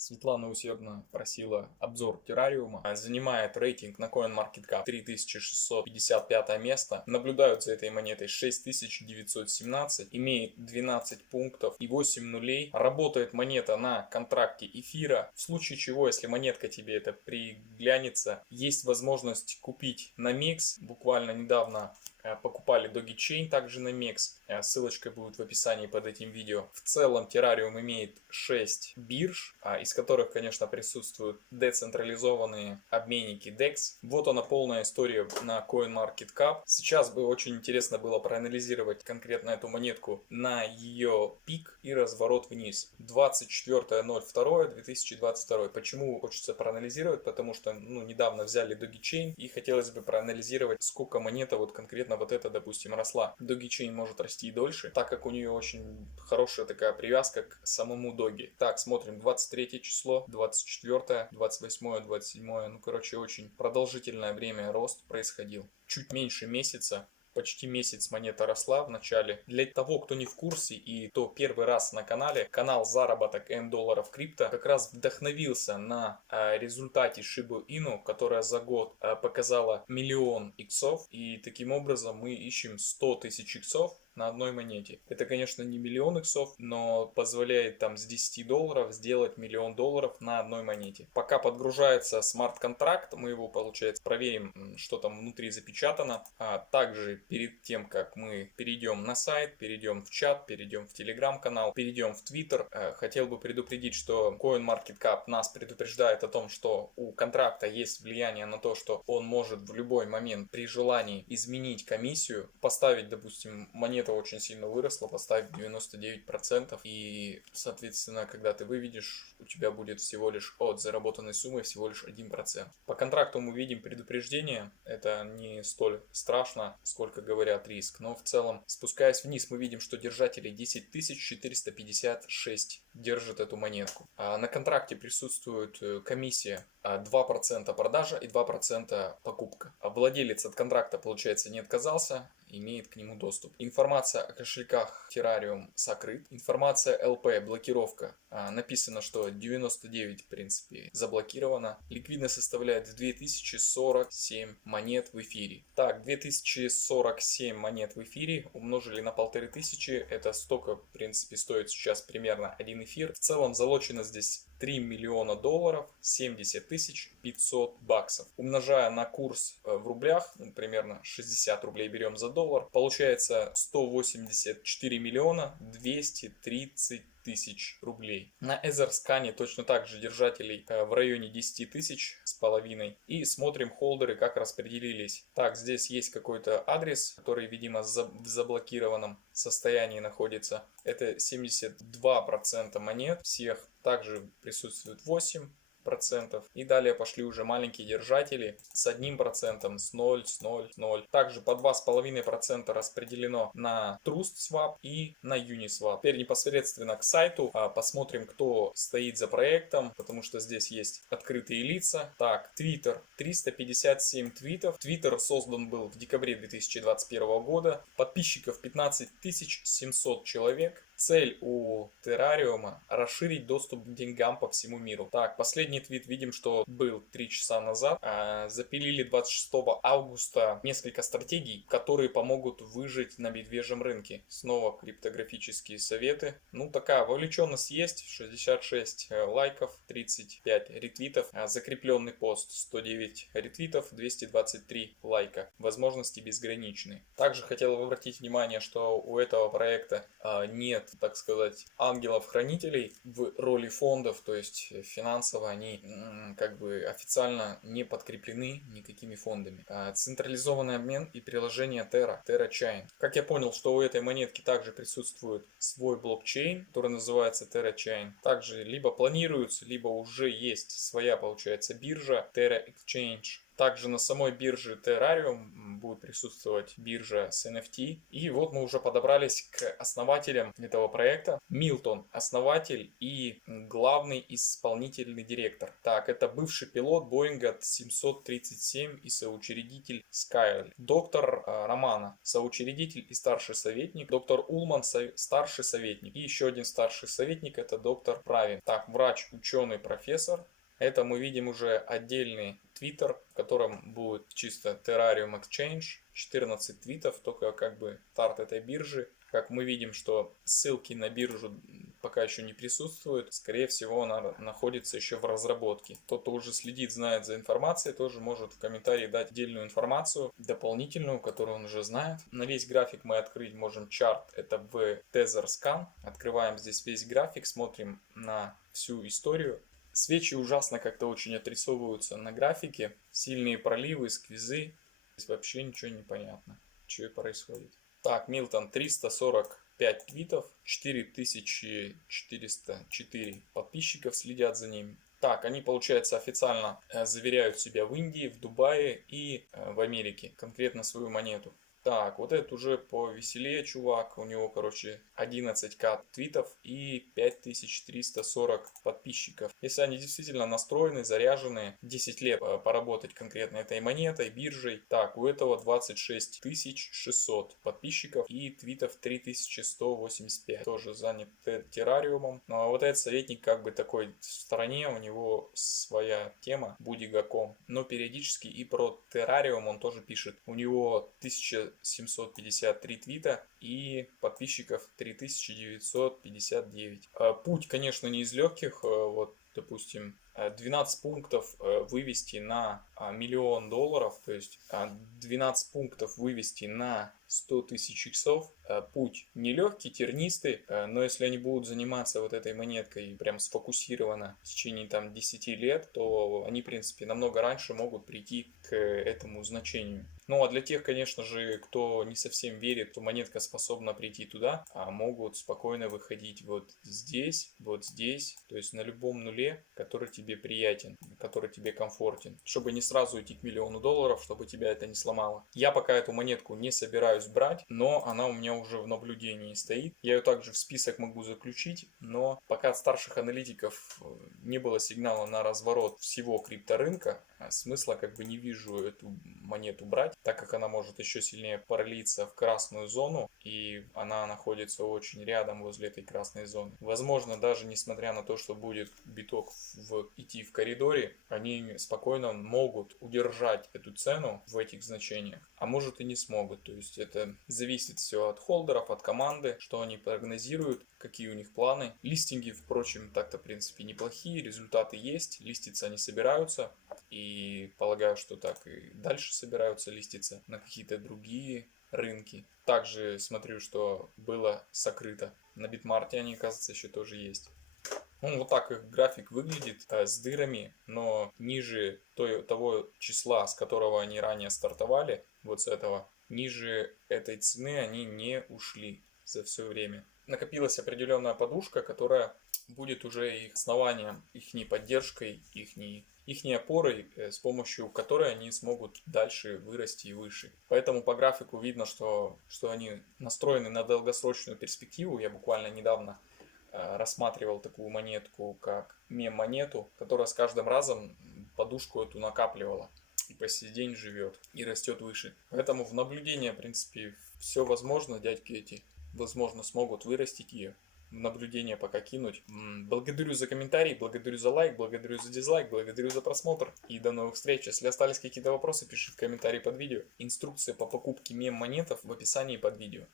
Светлана усердно просила обзор террариума. Занимает рейтинг на CoinMarketCap 3655 место. Наблюдают за этой монетой 6917. Имеет 12 пунктов и 8 нулей. Работает монета на контракте эфира. В случае чего, если монетка тебе это приглянется, есть возможность купить на MEX. Буквально недавно покупали Doge Chain также на MEX. Ссылочка будет в описании под этим видео. В целом террариум имеет 6 бирж, из которых, конечно, присутствуют децентрализованные обменники DEX. Вот она полная история на CoinMarketCap. Сейчас бы очень интересно было проанализировать конкретно эту монетку на ее пик и разворот вниз. 24.02.2022. Почему хочется проанализировать? Потому что недавно взяли Doge Chain и хотелось бы проанализировать, сколько монета вот конкретно вот эта, допустим, росла. Doge Chain может расти и дольше, так как у нее очень хорошая такая привязка к самому Доге. Так, смотрим 23 число, 24, 28, 27. Короче, очень продолжительное время рост происходил. Чуть меньше месяца. Почти месяц монета росла в начале. Для того, кто не в курсе и кто первый раз на канале, канал заработок N долларов крипто как раз вдохновился на результате Shiba Inu, которая за год показала 1 000 000 иксов. И таким образом мы ищем 100 тысяч иксов на одной монете. Это, конечно, не 1 000 000 иксов, но позволяет там с 10 долларов сделать 1 000 000 долларов на одной монете. Пока подгружается смарт-контракт, мы его, получается, проверим, что там внутри запечатано. Также перед тем, как мы перейдем на сайт, перейдем в чат, перейдем в телеграм-канал, перейдем в Твиттер, хотел бы предупредить, что CoinMarketCap нас предупреждает о том, что у контракта есть влияние на то, что он может в любой момент при желании изменить комиссию, поставить, допустим, монета очень сильно выросла, поставить 99%, и, соответственно, когда ты выведешь, у тебя будет всего лишь от заработанной суммы всего лишь 1%. По контракту мы видим предупреждение, это не столь страшно, сколько говорят риск, но в целом, спускаясь вниз, мы видим, что держатели 10 456 держат эту монетку. На контракте присутствует комиссия 2% продажа и 2% покупка. Владелец от контракта, получается, не отказался, имеет к нему доступ. Информация о кошельках Terrarium сокрыт. Информация LP, блокировка. Написано, что 99, в принципе, заблокировано. Ликвидность составляет 2047 монет в эфире. Так, 2047 монет в эфире умножили на 1500. Это столько, в принципе, стоит сейчас примерно один эфир. В целом залочено здесь 3 миллиона долларов, 70 500 баксов. Умножая на курс в рублях, примерно 60 рублей берем за доллар, получается 184 миллиона 230 тысяч рублей. На Etherscan точно так же держателей в районе 10 тысяч с половиной. И смотрим холдеры, как распределились. Так, здесь есть какой-то адрес, который, видимо, в заблокированном состоянии находится. Это 72% монет всех. Также присутствует 8%. И далее пошли уже маленькие держатели с 1%, с 0, с 0, с 0. Также по 2,5% распределено на TrustSwap и на Uniswap. Теперь непосредственно к сайту посмотрим, кто стоит за проектом, потому что здесь есть открытые лица. Так, Twitter. 357 твитов. Twitter создан был в декабре 2021 года. Подписчиков 15 700 человек. Цель у террариума расширить доступ к деньгам по всему миру. Так, последний твит видим, что был 3 часа назад. Запилили 26 августа несколько стратегий, которые помогут выжить на медвежьем рынке. Снова криптографические советы. Такая вовлеченность есть. 66 лайков, 35 ретвитов. Закрепленный пост 109 ретвитов, 223 лайка. Возможности безграничны. Также хотел обратить внимание, что у этого проекта нет, так сказать, ангелов-хранителей в роли фондов, то есть финансово они как бы официально не подкреплены никакими фондами. Централизованный обмен и приложение TerraChain. Как я понял, что у этой монетки также присутствует свой блокчейн, который называется TerraChain. Также либо планируется, либо уже есть своя, получается, биржа Terra Exchange. Также на самой бирже Terrarium будет присутствовать биржа с NFT. И вот мы уже подобрались к основателям этого проекта. Милтон, основатель и главный исполнительный директор. Так, это бывший пилот Боинга 737 и соучредитель Skyline. Доктор Романа, соучредитель и старший советник. Доктор Улман, старший советник. И еще один старший советник, это доктор Правин. Так, врач, ученый, профессор. Это мы видим уже отдельный твиттер, в котором будет чисто Terrarium Exchange, 14 твитов, только как бы старт этой биржи. Как мы видим, что ссылки на биржу пока еще не присутствуют, скорее всего она находится еще в разработке. Тот, кто уже следит, знает за информацией, тоже может в комментарии дать отдельную информацию, дополнительную, которую он уже знает. На весь график мы открыть можем чарт, это в TetherScan. Открываем здесь весь график, смотрим на всю историю. Свечи ужасно как-то очень отрисовываются на графике. Сильные проливы, сквизы. Здесь вообще ничего не понятно, что и происходит. Так, Милтон 345 твитов, 4404 подписчиков следят за ним. Так, они, получается, официально заверяют себя в Индии, в Дубае и в Америке, конкретно свою монету. Так, вот этот уже повеселее чувак, у него, короче, 11к твитов и 5340 подписчиков. Если они действительно настроены, заряжены, 10 лет поработать конкретно этой монетой, биржей. Так, у этого 26600 подписчиков и твитов 3185. Тоже занят террариумом. Ну а вот этот советник как бы такой в стороне, у него своя тема, Budiga.com. Но периодически и про террариум он тоже пишет. У него 1753 твита и подписчиков 3959. Путь, конечно, не из легких. Вот, допустим, 12 пунктов вывести на $1 миллион, то есть 12 пунктов вывести на 100 тысяч иксов. Путь нелегкий, тернистый, но если они будут заниматься вот этой монеткой прям сфокусированно в течение там 10 лет, то они, в принципе, намного раньше могут прийти к этому значению. Ну а для тех, конечно же, кто не совсем верит, что монетка способна прийти туда, могут спокойно выходить вот здесь, то есть на любом нуле, который тебе приятен, который тебе комфортен, чтобы не сразу идти к $1 миллиону, чтобы тебя это не сломало. Я пока эту монетку не собираюсь брать, но она у меня уже в наблюдении стоит. Я ее также в список могу заключить, но пока от старших аналитиков не было сигнала на разворот всего крипторынка, смысла как бы не вижу эту монету брать, так как она может еще сильнее пролиться в красную зону, и она находится очень рядом возле этой красной зоны. Возможно, даже несмотря на то, что будет биток идти в коридоре, они спокойно могут удержать эту цену в этих значениях, а может и не смогут. То есть это зависит все от холдеров, от команды, что они прогнозируют, какие у них планы. Листинги, впрочем, так-то в принципе неплохие, результаты есть, листиться они собираются. И полагаю, что так и дальше собираются листиться на какие-то другие рынки. Также смотрю, что было сокрыто. На Битмарте они, кажется, еще тоже есть. Ну, вот так их график выглядит с дырами, но ниже того числа, с которого они ранее стартовали, вот с этого, ниже этой цены они не ушли за все время. Накопилась определенная подушка, которая будет уже их основанием, их поддержкой, их опорой, с помощью которой они смогут дальше вырасти и выше. Поэтому по графику видно, что они настроены на долгосрочную перспективу. Я буквально недавно рассматривал такую монетку, как мем-монету, которая с каждым разом подушку эту накапливала и по сей день живет и растет выше. Поэтому в наблюдение, в принципе, все возможно, дядьки эти, возможно, смогут вырастить ее. Наблюдение пока кинуть. Благодарю за комментарий, благодарю за лайк, благодарю за дизлайк, благодарю за просмотр и до новых встреч. Если остались какие-то вопросы, пиши в комментарии под видео. Инструкция по покупке мем-монетов в описании под видео.